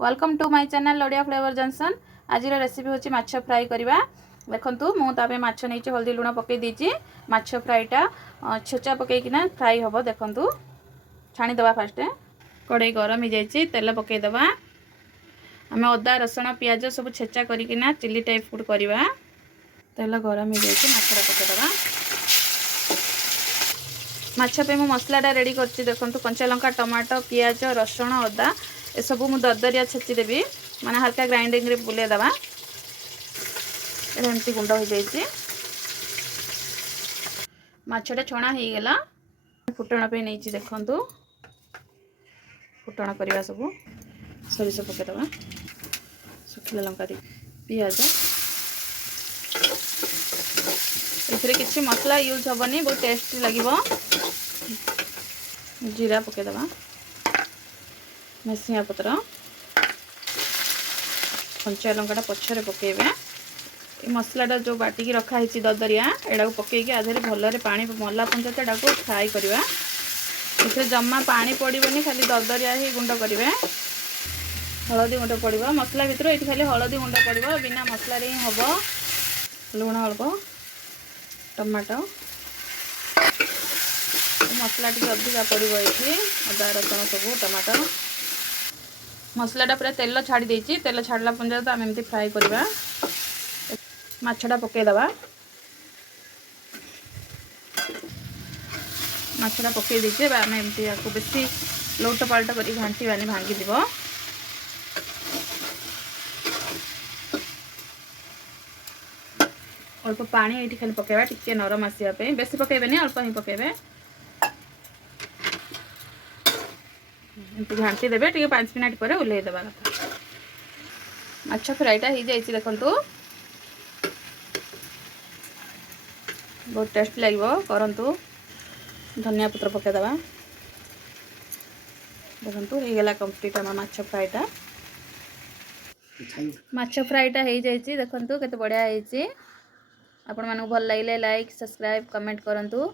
Welcome to my channel लोडिया flavour junction. आज recipe होची माछ फ्राई करवा। देखंतु मु तापे माछ नै हल्दी लुण पकई दीची। माछ फ्राईटा छेचा पकईकिना फ्राई हम। देखंतु छाणी दवा फास्ट कड़ाई गरम हो जाइए तेल पकई दवा। आम अदा रसुण पियाज सब छेचा करिकिना चिली टाइप फूड करवा। तेल गरम हो जाइए माछटा पकईदवा। माछ पे मु मसलाटा रेडी करछि। देखंतु कंचा लंका टमाटो पियाज रसुण अदा ए सब मु दरदरिया छेची देबी माने हल्का ग्राइंडिंग रे बुले दवा। एमती गुंड हो जाइए। माछटा छणा हो गला। फुटण पे नहीं देखंतु फुटण करवा सब सरिष पकईदवा। सुखिला लंका दे पियाज एथिरे किछि मसला यूज हेबनी बहुत टेस्टी लगिबो। जीरा पकईदवा मेसिया पत्र कंचा लंकाटा पछरे पकेबे। मसलाटा जो बाटिकी रखाही ददरिया एडा पकईकी आधे भलरे पानी मला पंचायत को फ्राए करवा। इसे जमा पानी पड़ोनी खाली ददरिया ही गुंड करेंगे। हलदी गुंड पड़ो मसला भितर ये खाली हलदी गुंड पड़ो बिना मसला ही हम। लुण अल्प टमाटो मसला टी अधिका पड़ो ये अदा रसुण सब टमाटो मसलाटा पूरा तेल छाड़ी देती। तेल छाड़ला पर्यंत आम एमती फ्राए करवा। माछटा पकईदवा। माछटा पकई दीजिए आम एमती आपको बेसी लौट पाल्ट कर घाटी भांगी दिव। अल्प पानी ये खाली पकेबा टिके नरम आसापे बेसी पकेबेनी अल्प ही पकेबे। एमती घाटी देबे टिके 5 मिनट पर ओल्हे देबा। माछ फ्राईटा हो जाइए। देखंतु बहुत टेस्ट लगे करंतु। धनिया पत्र पकईदवा। देखंतु हो गला कंप्लीट आम माछ फ्राईटा। माछ फ्राईटा हो जाइए। देखंतु केते बढ़िया होइछि। आपण मानकु भल लागिले लाइक सब्सक्राइब कमेंट करंतु।